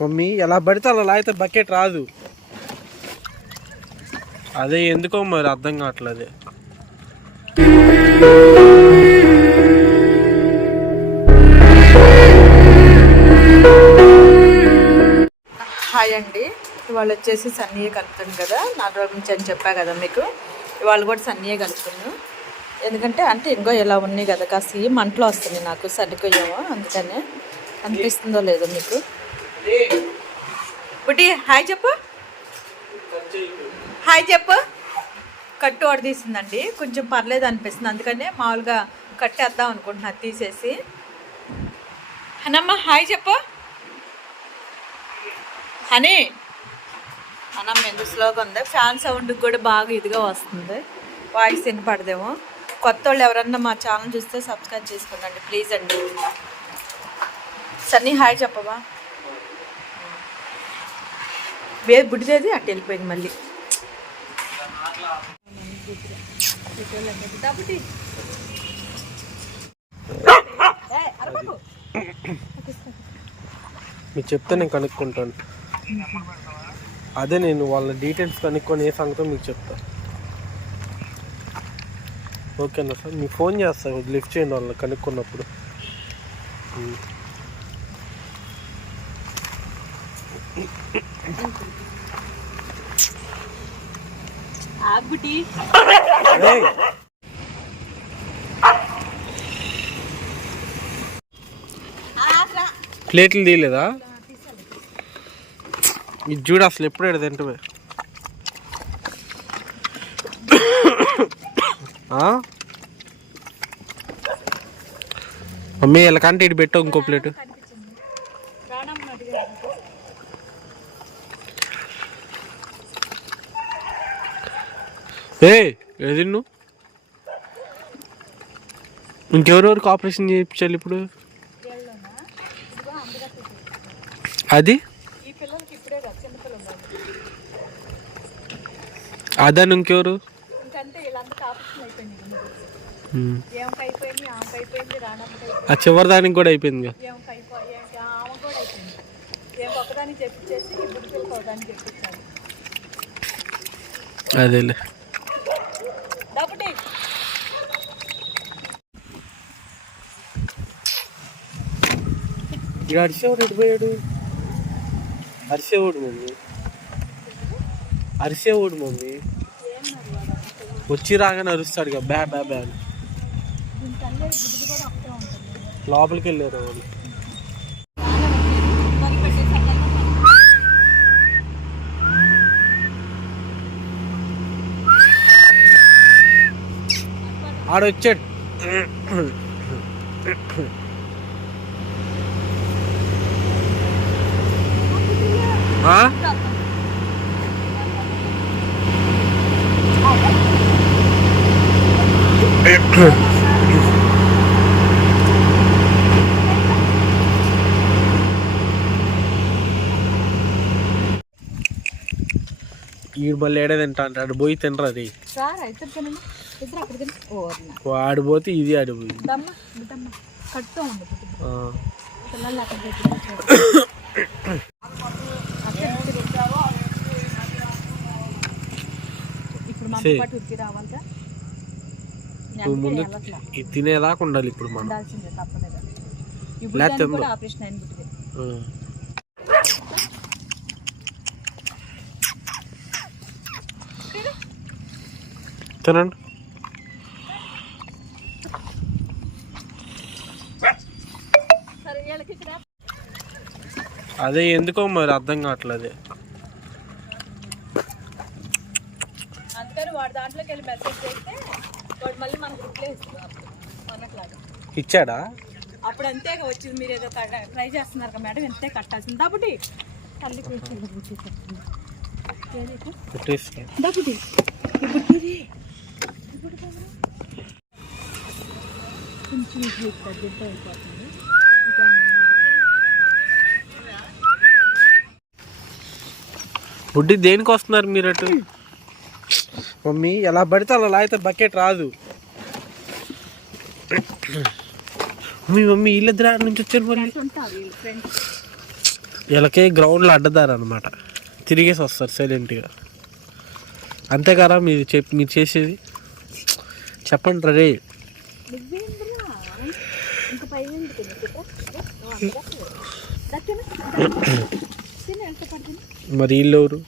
Mummy ఎలా పడితే అలా లాగితే బకెట్ రాదు. అదే ఎందుకో మరి అర్థం కావట్లేదు. హాయ్ అండి, ఇవాళ వచ్చేసి సన్నీయే కలుపుతాను కదా, 4 రోజుల నుంచి అని చెప్పా కదా మీకు. ఇవాళ కూడా సన్నీయే కలుపుతాను. ఎందుకంటే ఇంకో ఇలా ఉన్నాయి కదా, కాస్త మంటలో వస్తుంది నాకు సరిపోయామో, అందుకనే అనిపిస్తుందో లేదో మీకు. బుడ్డి హాయ్ చెప్పు, హాయ్ చెప్పు. కట్టు తీసిందండి, కొంచెం పర్లేదు అనిపిస్తుంది, అందుకనే మామూలుగా కట్టేద్దాం అనుకుంటున్నా తీసేసి. హనమ్మ హాయ్ చెప్పు. హనీ అన్నమ్మ ఎందుకు స్లోగా ఉంది, ఫ్యాన్ సౌండ్కి కూడా బాగా ఇదిగా వస్తుంది, వాయిస్ వినపడదేమో. కొత్త వాళ్ళు ఎవరన్నా మా ఛానల్ చూస్తే సబ్స్క్రైబ్ చేసుకోండి ప్లీజ్ అండి. సన్నీ హాయ్ చెప్పవా. వేరు బుడ్డిదేది అటు వెళ్ళిపోయింది మళ్ళీ. మీరు చెప్తే నేను కనుక్కుంటాను. అదే నేను వాళ్ళ డీటెయిల్స్ కనుక్కొని ఏ సంగతో మీకు చెప్తా. ఓకేనా సార్, మీకు ఫోన్ చేస్తాను, లిఫ్ట్ చేయండి వాళ్ళని కనుక్కున్నప్పుడు. ప్లేట్లు తీయలేదా? ఇది చూడు అసలు ఎప్పుడు తింటే మమ్మీ ఎలాకంటే ఇటు పెట్టు ఇంకో ప్లేటు. ఏది నువ్వు ఇంకెవరెవరికి ఆపరేషన్ చేయించాలి ఇప్పుడు? అది అదని ఇంకెవరు? ఆ చివరి దానికి కూడా అయిపోయింది. అదేలే. అరిసేవాడు ఎడిపోయాడు, అరిసేవాడు మమ్మీ, అరిసేవాడు మమ్మీ వచ్చి రాగానే అరుస్తాడు కదా, బ్యా బ్యా బ్యా అని. లోపలికి వెళ్ళారు వాళ్ళు. ఆడొచ్చాడు. ఈడు మళ్ళీ ఏడే తింటా అంటాడు, పోయి తినరు. అది వాడు పోతే ఇది ఆడిపోయి. ముందు ఇది తినేదాకా ఉండాలి ఇప్పుడు మనం. తినండి. అదే ఎందుకో మరి అర్థం కావట్లేదు. ఇచ్చాడా? అప్పుడు అంతే వచ్చింది, మీరు ఏదో ట్రై చేస్తున్నారు కదా మేడం, ఎంతే కట్టాల్సింది. కాబట్టి తల్లి బుడ్డి దేనికి వస్తున్నారు మీరు అటు? మమ్మీ ఎలా పడితే అలా లాగితే బకెట్ రాదు. మమ్మీ వీళ్ళిద్దరు నుంచి వచ్చారు మళ్ళీ. వీళ్ళకే గ్రౌండ్లో అడ్డదారు అనమాట, తిరిగేసి వస్తారు సైలెంట్గా. అంతే కదా మీరు చేసేది? చెప్పండి రే. మరి వీళ్ళు ఎవరు?